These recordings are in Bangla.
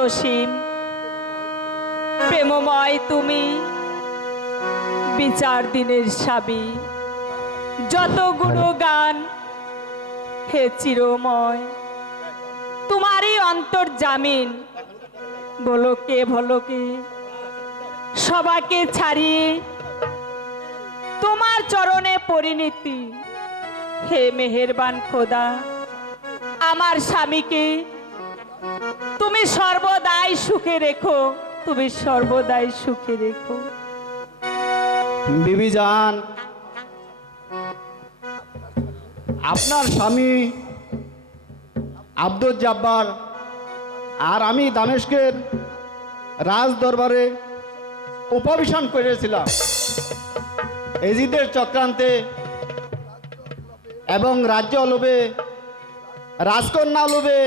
অন্তসীম প্রেমময় তুমি, বিচার দিনের স্বামী, যত গুণগান হে চিরময়। তোমারই অন্তর্জামিন, বলো কে বলো কে, সবাকে ছাড়িয়ে তোমার চরণে পরিণতি। হে মেহেরবান খোদা, আমার স্বামীকে তুমি সর্বদাই সুখে রেখো, তুমি সর্বদাই সুখে রেখো। বিবি জান, আপনার স্বামী আব্দুল জব্বার আর আমি দামেস্কের রাজ দরবারে উপবেশন করেছিলাম এজিদের চক্রান্তে এবং রাজ্য লোভে, রাজকন্যা লোভে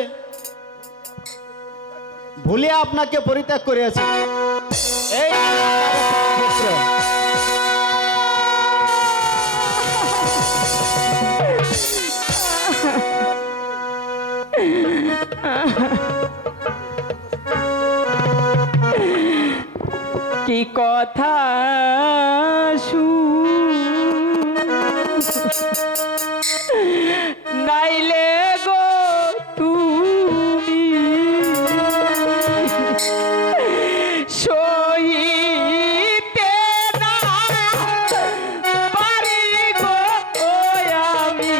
ভুলিয়া আপনাকে পরিত্যাগ করিয়াছি। এই কি কথা নাইলে গো তুমি সহিতে না পারি গো আমি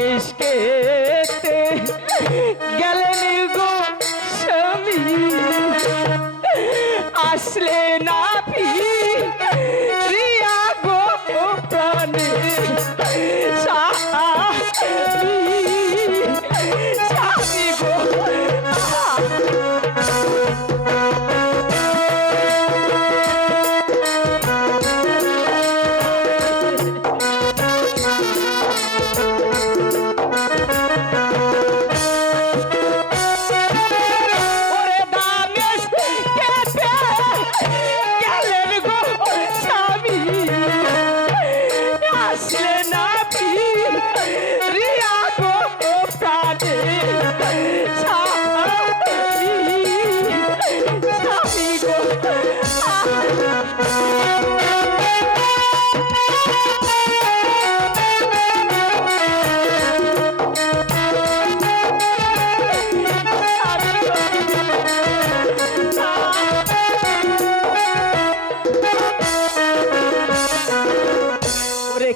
দামেস্কেতে গেলেন গো স্বামী, আসলে না ফিরিয়া গো প্রাণে স্বামী গো।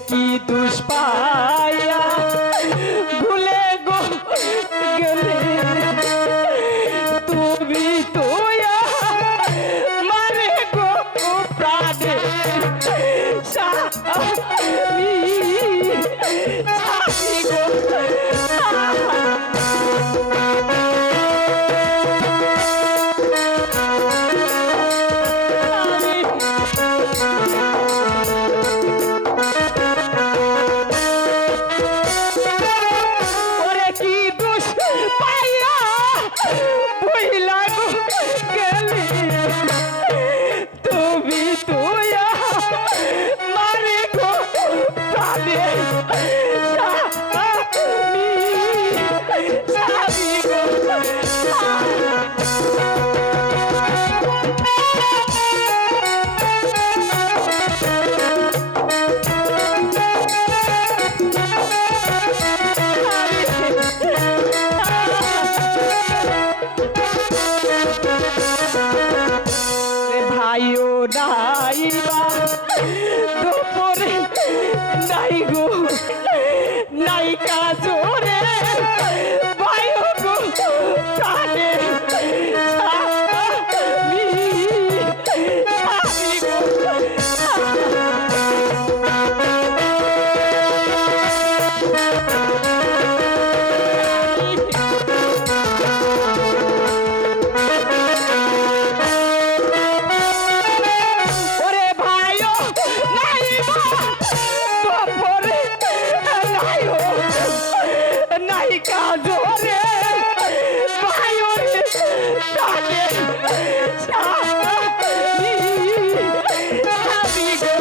কি দুষ্পায়া ভুলে গো গেলে তুমি তো মানে গো প্রাণে স্বামী গো। নাইবা দুপুরে নাই গো নাইকা জোরে বায়ু গো প্রাণে স্বামী স্বামী গো ওরে ভাইও নাইবা দুপুরে নাইও নাইকা জোরে বায়ু প্রাণে স্বামী স্বামী গো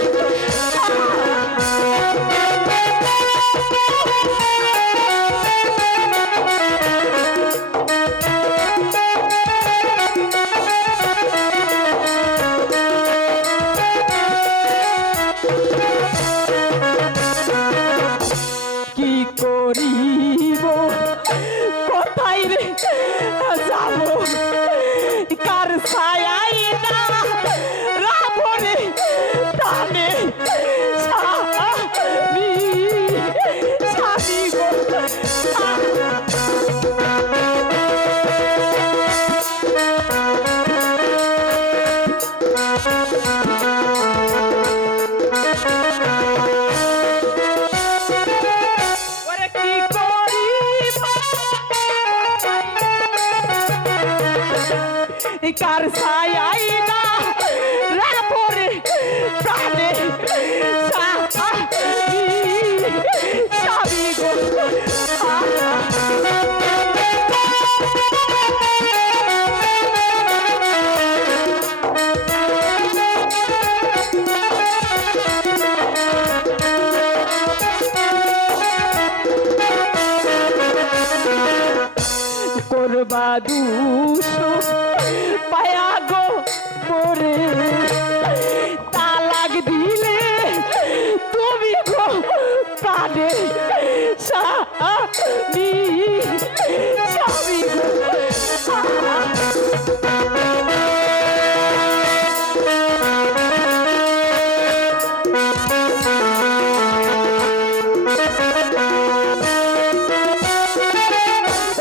কি করিব কোথায় রে যাব কার ছায়াই না রাবণে প্রাণে স্বামী স্বামী গো ওরে কি করিব কার ছায়াই না রাবণে প্রাণে স্বামী স্বামী গো করবা দুষ পায়া গো পরে তালাক দিলে তুমি গো প্রাণে স্বামী স্বামী গো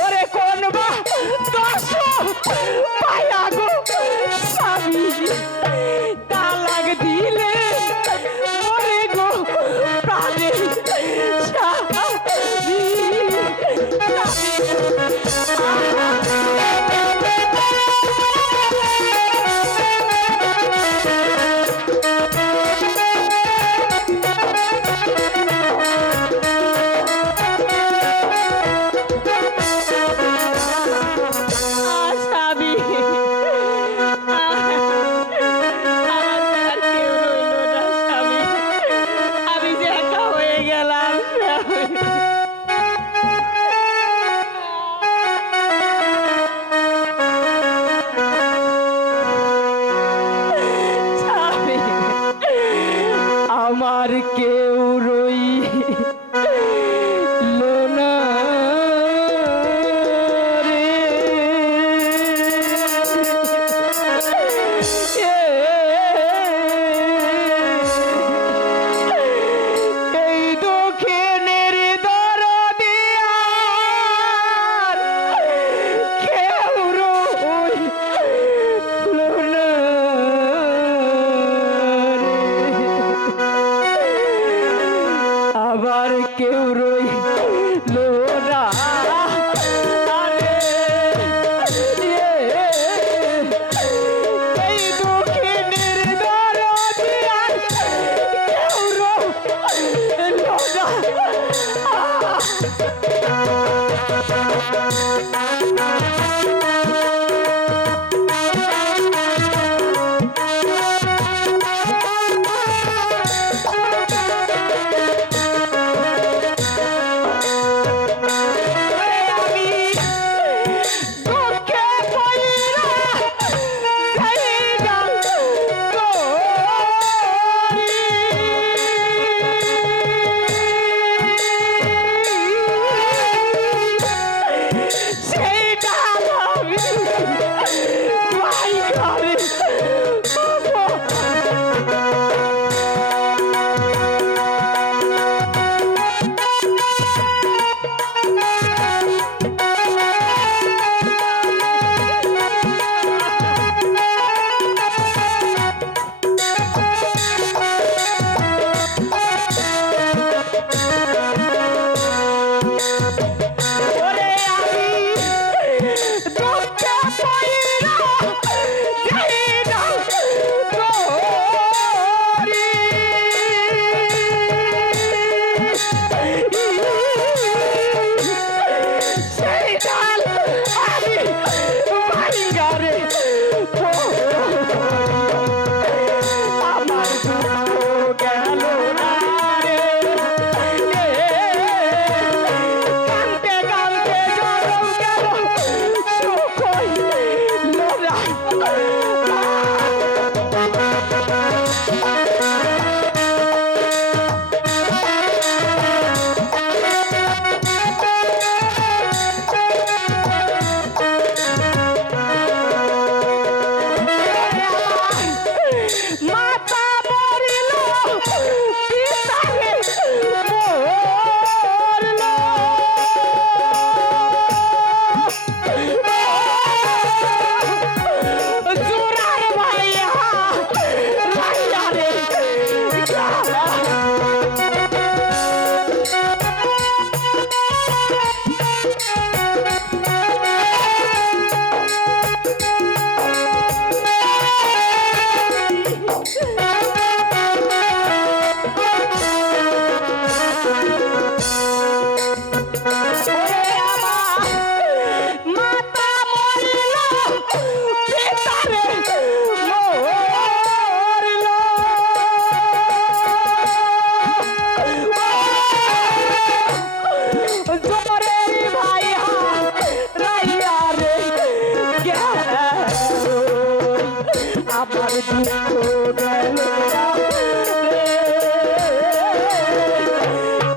ওরে কোন বা দশ পায়া গো স্বামী তালাক দিলে মরে গো প্রাণে স্বামী স্বামী আমার আর কেউ রইল না স্বামী আমি যে একা হয়ে গেলাম স্বামী আমার কেউ রইল না রে এই দক্ষিণের দরদিয়ার কেউ রইল না আবার কেউ রইল না আরে এই দক্ষিণের দরদিয়ার কেউ রইল না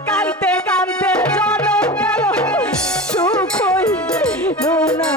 কানতে কানতে জনম গেল সুখ হইল না।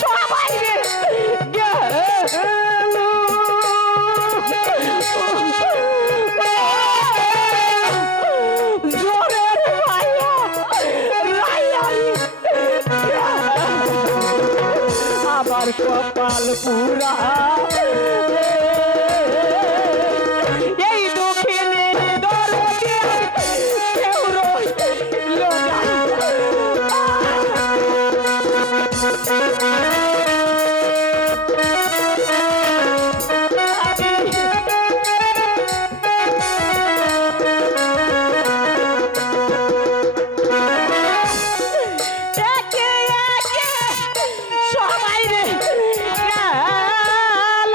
সবাই রে গেল জোরে ভাইয়া রাইয়া রে আমার কপাল পুরা এই দক্ষিণে দরদি কেউ রইল না। সবাই রে গেল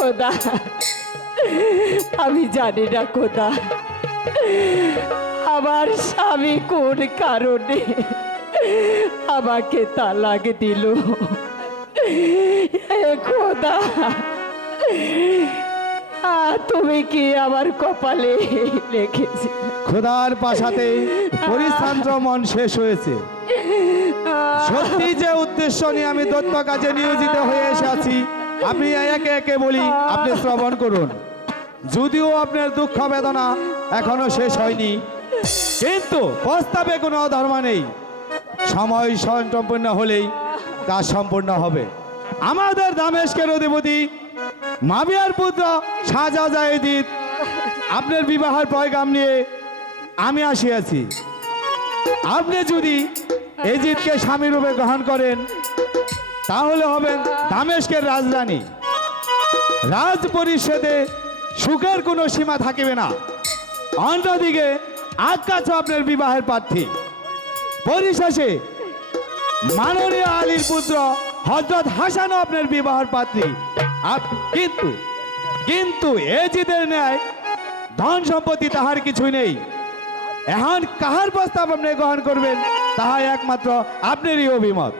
খোদা, আমি জানি না খোদা আমার স্বামী কোন কারণে আমাকে তালাক দিল। হে খোদা, তুমি কি আমার কপালে লিখেছি? খোদার পাশাতে পরিশ্রান্ত মন শেষ হয়েছে। সত্যি যে উদ্দেশ্য নিয়ে আমি দত্ত কাজে নিয়োজিত হয়ে এসেছি, আপনি একে একে বলি, আপনি শ্রবণ করুন। যদিও আপনার দুঃখ বেদনা এখনো শেষ হয়নি, কিন্তু প্রস্তাবে কোনো ধর্ম নেই। সময় সম্পূর্ণ হলেই কাজ সম্পূর্ণ হবে। আমাদের দামেস্কের অধিপতি মাবিয়ার পুত্র শাহজাহাদিদ আপনার বিবাহের পয়গাম নিয়ে আমি আসিয়াছি। আপনি যদি এজিদকে স্বামী রূপে গ্রহণ করেন, তাহলে হবেন দামেস্কের রাজধানী। রাজ পরিষদে সুখের কোনো সীমা থাকিবে না। অন্যদিকে আকাশ আপনার বিবাহের প্রার্থী। পরিশেষে মাননীয় আলীর পুত্র হযরত হাসানও আপনার বিবাহের পাত্রী। কিন্তু কিন্তু এজিদের ন্যায় ধন সম্পত্তি তাহার কিছুই নেই। এখন কাহার প্রস্তাব আপনি গ্রহণ করবেন, তাহা একমাত্র আপনারই অভিমত।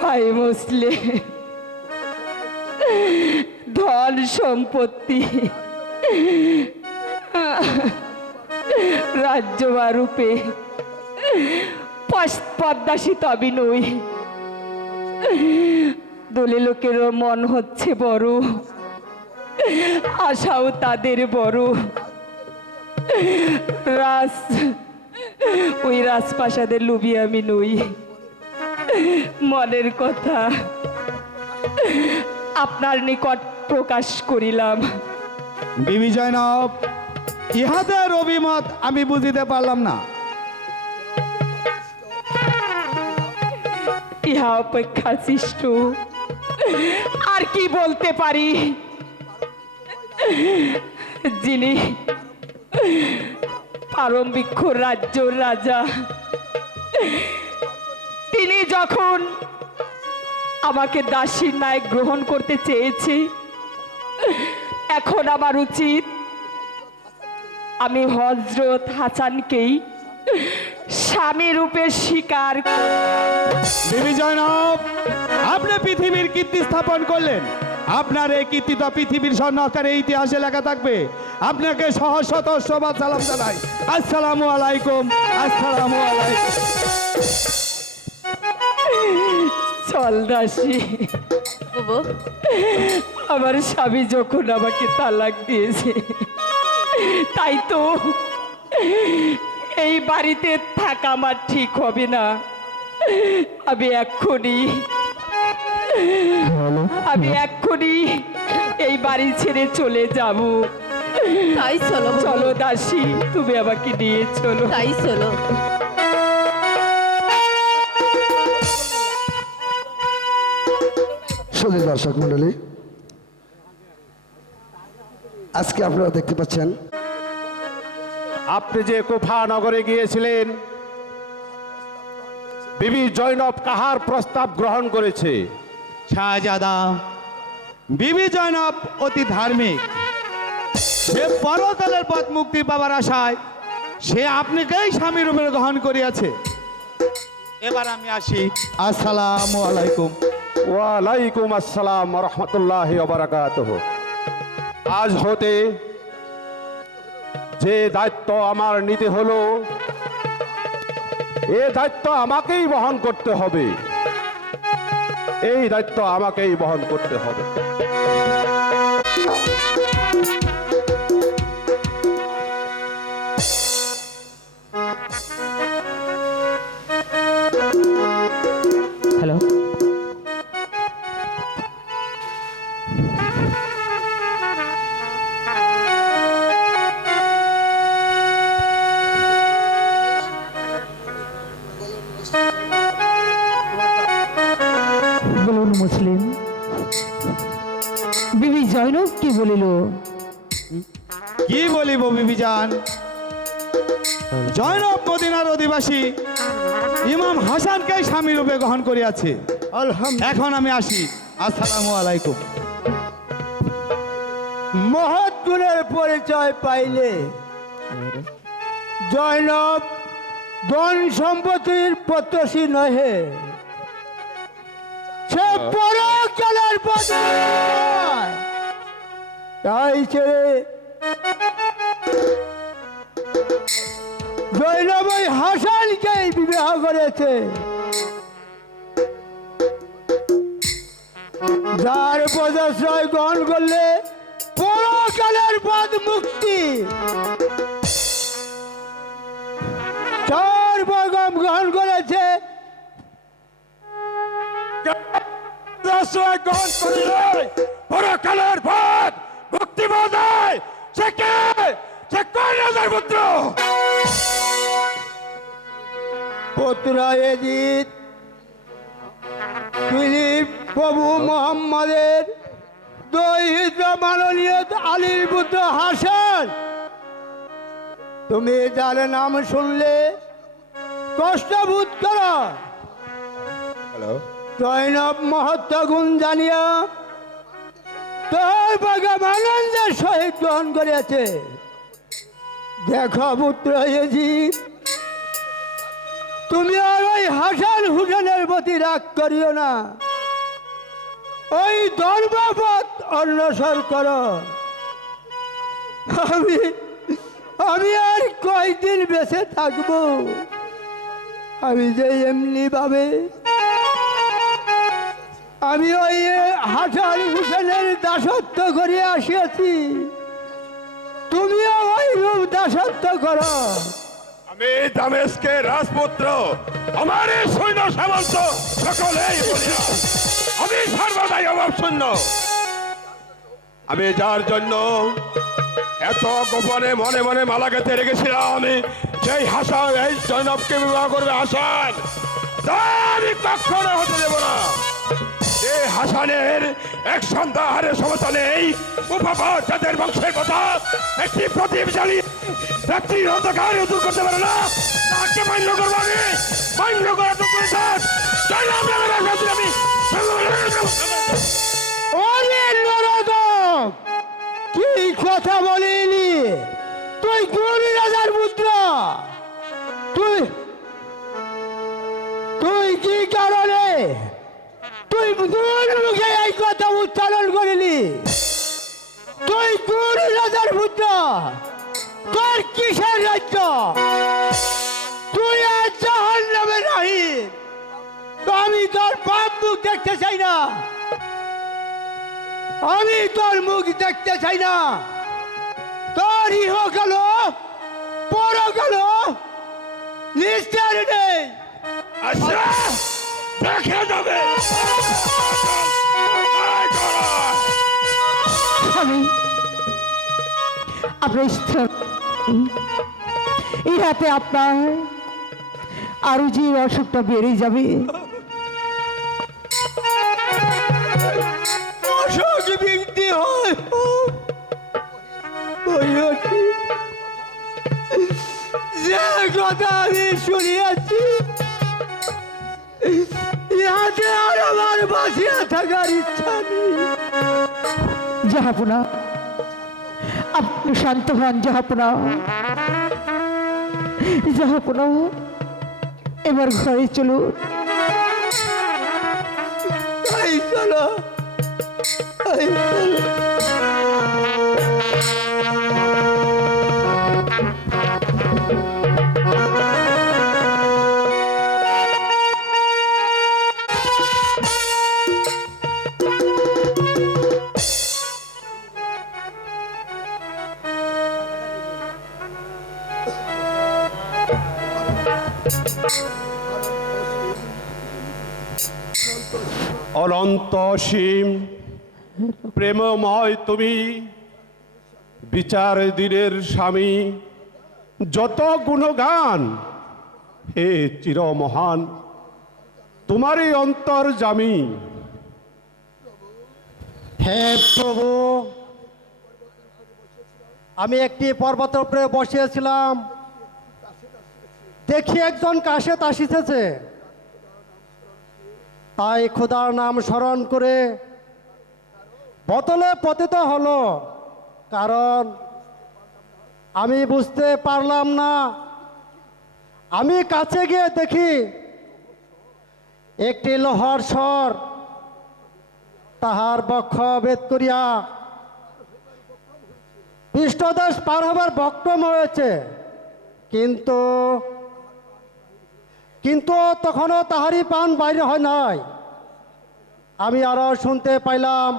ভাই মুসলিম, ধন সম্পত্তি রাজ্য বা রূপে পদ্মাসী তো আমি নই। দলে লোকেরও মন হচ্ছে বড়, আশাও তাদের বড়। ওই রাজপ্রাসাদের লুবি আমি নই। মনের কথা আপনার নিকট প্রকাশ করিলাম। বিবি জয়নব, ইহাদের অভিমত আমি বুঝিতে পারলাম না। ইহা অপেক্ষা সৃষ্ট আর কি বলতে পারি? যিনি পারম্বিক্ষ রাজ্য রাজা, তিনি যখন আমাকে দাসীর ন্যায় গ্রহণ করতে চেয়েছে, এখন আমার উচিত আমি হযরত হাসানকেই স্বামী রূপে স্বীকার। বিবি জয়নব, আপনি পৃথিবীর কীর্তি স্থাপন করলেন। আপনার এই কীর্তি তো পৃথিবীর স্বর্ণাকারে ইতিহাসে লেখা থাকবে। আপনাকে সহস্রত সবাদ সালাম জানাই। আসসালামু আলাইকুম। আসসালামু আলাইকুম। চল দাসী, আমার স্বামী যখন আমাকে তালাক দিয়েছে, তাই তো এই বাড়িতে থাকা আমার ঠিক হবে না। আমি এক্ষুনি এই বাড়ি ছেড়ে চলে যাব। তাই চলো, চলো দাসী, তুমি আমাকে নিয়ে চলো। তাই চলো। সুধী দর্শক মন্ডলী, আজকে আপনারা দেখতে পাচ্ছেন আপনি যে কুফা নগরে গিয়েছিলেন, বিবি জয়নব কাহার প্রস্তাব গ্রহণ করেছে? শাহজাদা, বিবি জয়নব অতি ধার্মিক। সে পরকালের পথ মুক্তি পাবার আশায় সে আপনাকেই স্বামী রূপে গ্রহণ করিয়াছে। এবার আমি আসি। আসসালামু আলাইকুম। ওয়ালাইকুম আসসালাম রহমতুল্লাহি ওয়া বারাকাতুহু। আজ হতে যে দায়িত্ব আমার নিতে হলো, এই দায়িত্ব আমাকেই বহন করতে হবে। এই দায়িত্ব আমাকেই বহন করতে হবে। হ্যালো, বলুন মুসলিম। বিবি জয়নব কি বলিল? কি বলিব বিবিজান, জয়নব মদিনার অধিবাসী ইমাম হাসানকে স্বামী রূপে গ্রহণ করিয়াছে। আলহামদুলিল্লাহ। এখন আমি আসি, আসসালামু আলাইকুম। মহৎ গুণের পরিচয় পাইলে জয়নব ধন সম্পত্তির প্রত্যাশী নহে, সে পরকালের পথে নয়। তাই ছেড়ে জয়নব ওই হাসানকেই বিবাহ করেছে, যার পদাশ্রয় গ্রহণ করলে পরকালের পথ মুক্তি। চার বগম গ্রহণ করেছে, আশ্রয় গ্রহণ করিলে পরকালের পথ মুক্তি পায়। সে কে? সে কোন রাজার পুত্র? পুত্র এজিদ ফিলিপ প্রভু মোহাম্মদের দৈহিত্র মাননীয় আলীর পুত্র হাসান। তুমি যার নাম শুনলে কষ্ট বোধ করো, জয়নব মহত্ব গুণ জানিয়া তোর বাগাম আনন্দের সহিত গ্রহণ করিয়াছে। দেখো পুত্র এজিদ, তুমি আর ওই হাসান হুসেনের প্রতি রাগ করিও না, ওই ধর্মপথ অন্বেষণ করো। আমি আর কয়দিন বেঁচে থাকবো? আমি যে এমনি ভাবে আমি ওই হাসান হুসেনের দাসত্ব করিয়া আসিয়াছি, তুমিও ওই রূপ দাসত্ব করো। আমি দামেস্কের রাজপুত্র, আমার এই সৈন্য সামন্ত সকলেই বলিয়া আমি সর্বদাই অভাব শূন্য। আমি যার জন্য এত গোপনে মনে মনে মালা গেঁথে রেখেছিলাম, সেই হাসান এই জৈনবকে বিবাহ করবে হাসান, তা আমি কখনো হতে দেব না। এই হাসানের এক সন্তানের সমস্যা নেই, উপপাত যাদের বংশের কথা একটি প্রদীপ জ্বালিয়ে ব্যক্তির অন্ধকার দূর করতে পারে না, তাকে মান্য করবো আমি। মান্য করা তো ওরে নরদম, কি কথা বলিনি? তুই কোন রাজার পুত্র? তুই কি কারণে তুই কোন মুখে এই কথা উচ্চারণ করিলি? তুই কোন রাজার পুত্র? তোর কিসের রাজ্য? তুই আর জাহান্নামে নাহি। তো আমি তোর পাপ মুখ দেখতে চাই না, আমি তোর মুখ দেখতে চাই না। তোর ইহ গেল পর গেল নিশ্চয় নেই। আচ্ছা দেখে যাবে। স্বামী, আপনার স্থান এই রাতে আপনার আরো যে অসুখটা বেড়ে যাবে। অসুখ বৃদ্ধি হয়, যে কথা আমি শুনিয়াছি, ইহাতে আর আমার বাঁচিয়া থাকার ইচ্ছা নেই। জাহাপনা, আপনি শান্ত হন। জাহাপনা, জাহাপনা, এবার ঘরে চলুন। তাই চলো, তাই চলো। অনন্ত অসীম প্রেমময় তুমি, বিচার দিনের স্বামী, যত গুণগান হে চিরমহান তোমারই অন্তর্যামী। হে প্রভু, আমি একটি পর্বতের উপরে বসিয়েছিলাম, দেখি একজন কাশেত আসিতেছে। তাই খোদার নাম স্মরণ করে বোতলে পতিত হলো, কারণ আমি বুঝতে পারলাম না। আমি কাছে গিয়ে দেখি একটি লোহার স্বর তাহার বক্ষ ভেদ করিয়া পৃষ্ঠদেশ পার হবার বক্রম হয়েছে, কিন্তু কিন্তু তখনও তাহারই প্রাণ বাইরে হয় নাই। আমি আরো শুনতে পাইলাম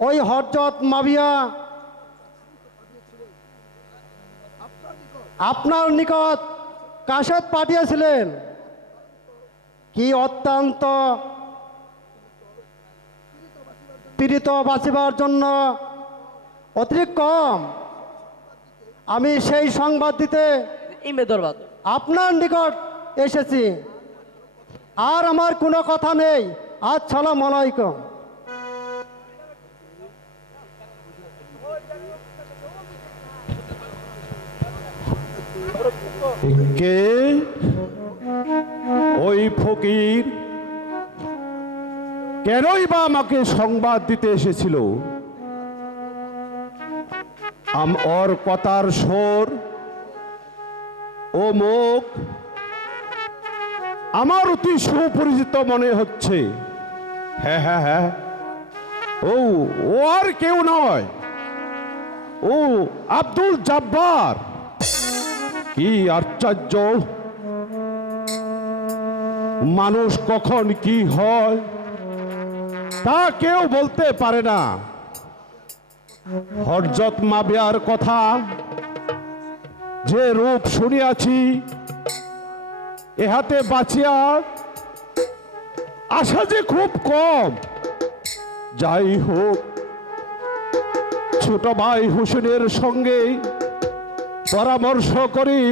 ওই হযরত মাবিয়া আপনার নিকট কাসেদ পাঠিয়েছিলেন, কি অত্যন্ত পীড়িত বাঁচিবার জন্য অতিরিক্ত কম। আমি সেই সংবাদ দিতে আপনার নিকট এসেছি, আর আমার কোনো কথা নেই। আসসালামু আলাইকুম। কে ওই ফকির? কেনই বা আমাকে সংবাদ দিতে এসেছিল? ওর কথার সুর ও মুখ আমার অতি সুপরিচিত মনে হচ্ছে। হ্যাঁ হ্যাঁ হ্যাঁ, ও ও আর কেউ নয়, ও আব্দুল জব্বার। কি আশ্চর্য! মানুষ কখন কি হয় তা কেউ বলতে পারে না। হযরত মাবিয়ার কথা যে রূপ শুনিয়াছি, এহাতে বাঁচিয়া আশা যে খুব কম। যাই হোক, ছোট ভাই হোসেনের সঙ্গে পরামর্শ করি,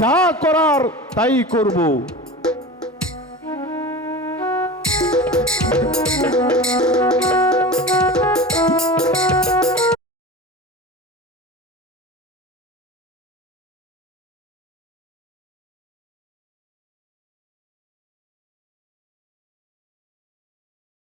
যা করার তাই করব।